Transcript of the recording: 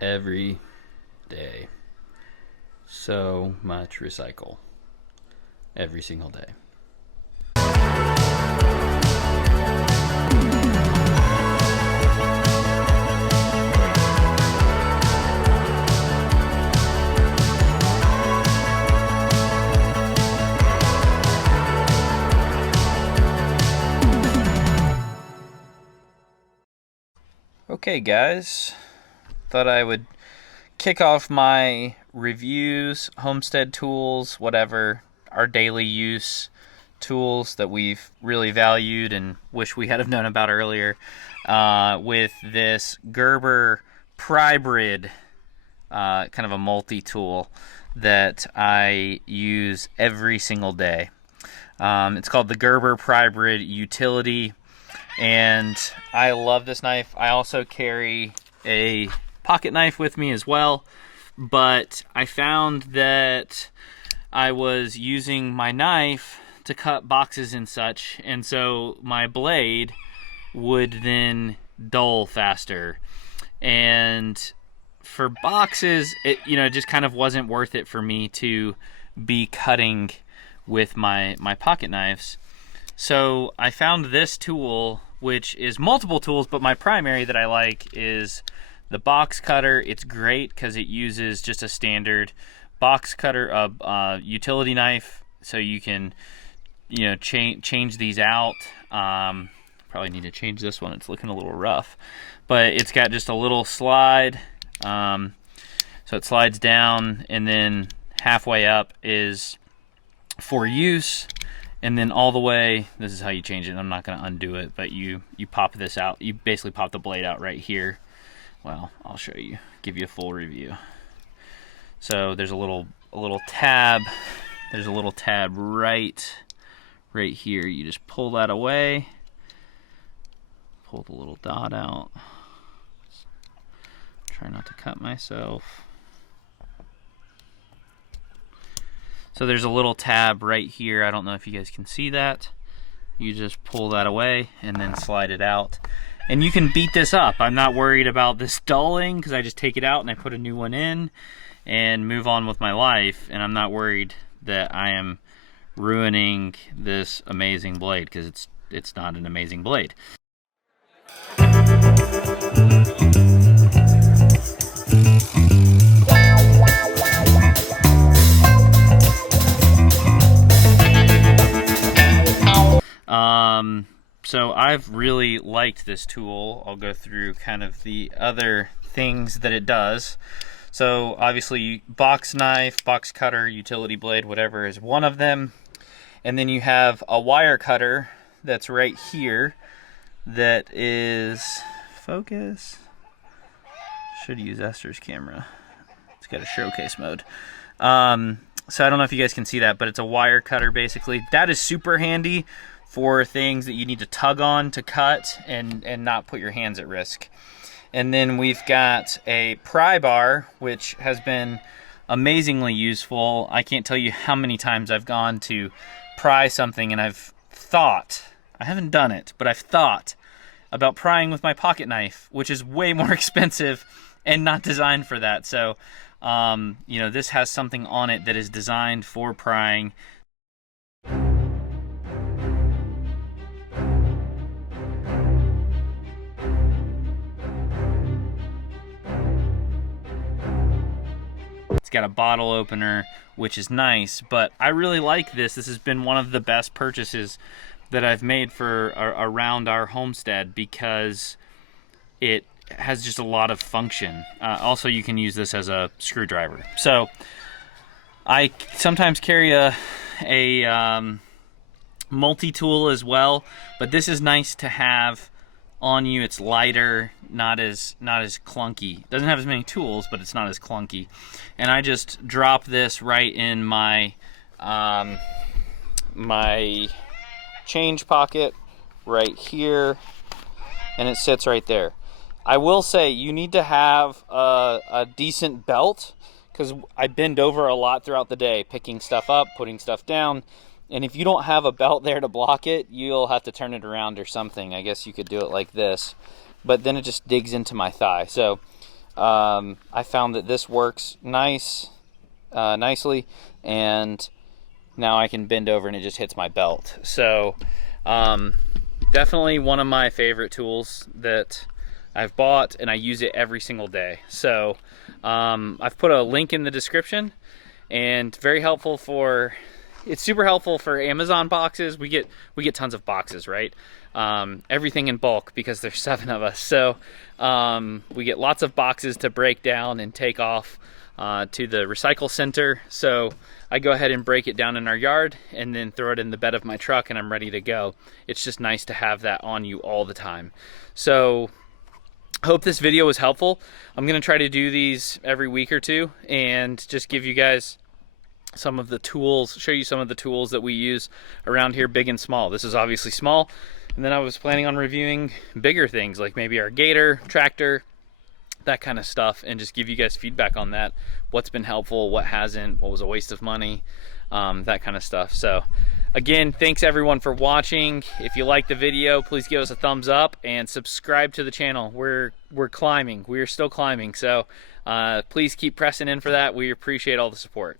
every day. So much recycle every single day. Okay guys, thought I would kick off my reviews, Homestead tools, whatever, our daily use tools that we've really valued and wish we had have known about earlier, with this Gerber Prybrid, kind of a multi-tool that I use every single day. It's called the Gerber Prybrid Utility, and I love this knife. I also carry a pocket knife with me as well, but I found that I was using my knife to cut boxes and such, and so my blade would then dull faster. And for boxes, it just kind of wasn't worth it for me to be cutting with my pocket knives. So I found this tool, which is multiple tools, but my primary that I like is the box cutter. It's great because it uses just a standard box cutter, utility knife, so you can change these out. Probably need to change this one, it's looking a little rough, but it's got just a little slide, so it slides down, and then halfway up is for use, and then all the way, this is how you change it. I'm not going to undo it, but you pop this out. You basically pop the blade out right here. Well, I'll show you, give you a full review. So there's a little tab. There's a little tab right here. You just pull that away. Pull the little dot out. Try not to cut myself. So there's a little tab right here. I don't know if you guys can see that. You just pull that away and then slide it out. And you can beat this up. I'm not worried about this dulling because I just take it out and I put a new one in and move on with my life. And I'm not worried that I am ruining this amazing blade, because it's not an amazing blade. So I've really liked this tool. I'll go through kind of the other things that it does. So obviously box knife, box cutter, utility blade, whatever is one of them. And then you have a wire cutter that's right here that is, focus, should use Esther's camera. It's got a showcase mode. So I don't know if you guys can see that, but it's a wire cutter basically. That is super handy for things that you need to tug on to cut and not put your hands at risk. And then we've got a pry bar, which has been amazingly useful. I can't tell you how many times I've gone to pry something and I've thought, I haven't done it, but I've thought about prying with my pocket knife, which is way more expensive and not designed for that. So, this has something on it that is designed for prying. It's got a bottle opener, which is nice, but I really like this. This has been one of the best purchases that I've made for around our homestead because it has just a lot of function. Also, you can use this as a screwdriver. So I sometimes carry a multi-tool as well, but this is nice to have on you. It's lighter, not as clunky. It doesn't have as many tools, but it's not as clunky. And I just drop this right in my my change pocket right here, and it sits right there. I will say you need to have a decent belt, because I bend over a lot throughout the day, picking stuff up, putting stuff down. And if you don't have a belt there to block it, you'll have to turn it around or something. I guess you could do it like this, but then it just digs into my thigh. So I found that this works nicely, and now I can bend over and it just hits my belt. So definitely one of my favorite tools that I've bought, and I use it every single day. So I've put a link in the description, and very helpful for, it's super helpful for Amazon boxes. We get tons of boxes, right? Everything in bulk because there's 7 of us. So we get lots of boxes to break down and take off to the recycle center. So I go ahead and break it down in our yard and then throw it in the bed of my truck, and I'm ready to go. It's just nice to have that on you all the time. So hope this video was helpful. I'm gonna try to do these every week or two and just give you guys some of the tools, show you some of the tools that we use around here, big and small. This is obviously small, and then I was planning on reviewing bigger things like maybe our gator, tractor, that kind of stuff, and just give you guys feedback on that. What's been helpful, what hasn't, what was a waste of money, that kind of stuff. So again, thanks everyone for watching. If you like the video, please give us a thumbs up and subscribe to the channel. We're climbing. We are still climbing. So please keep pressing in for that. We appreciate all the support.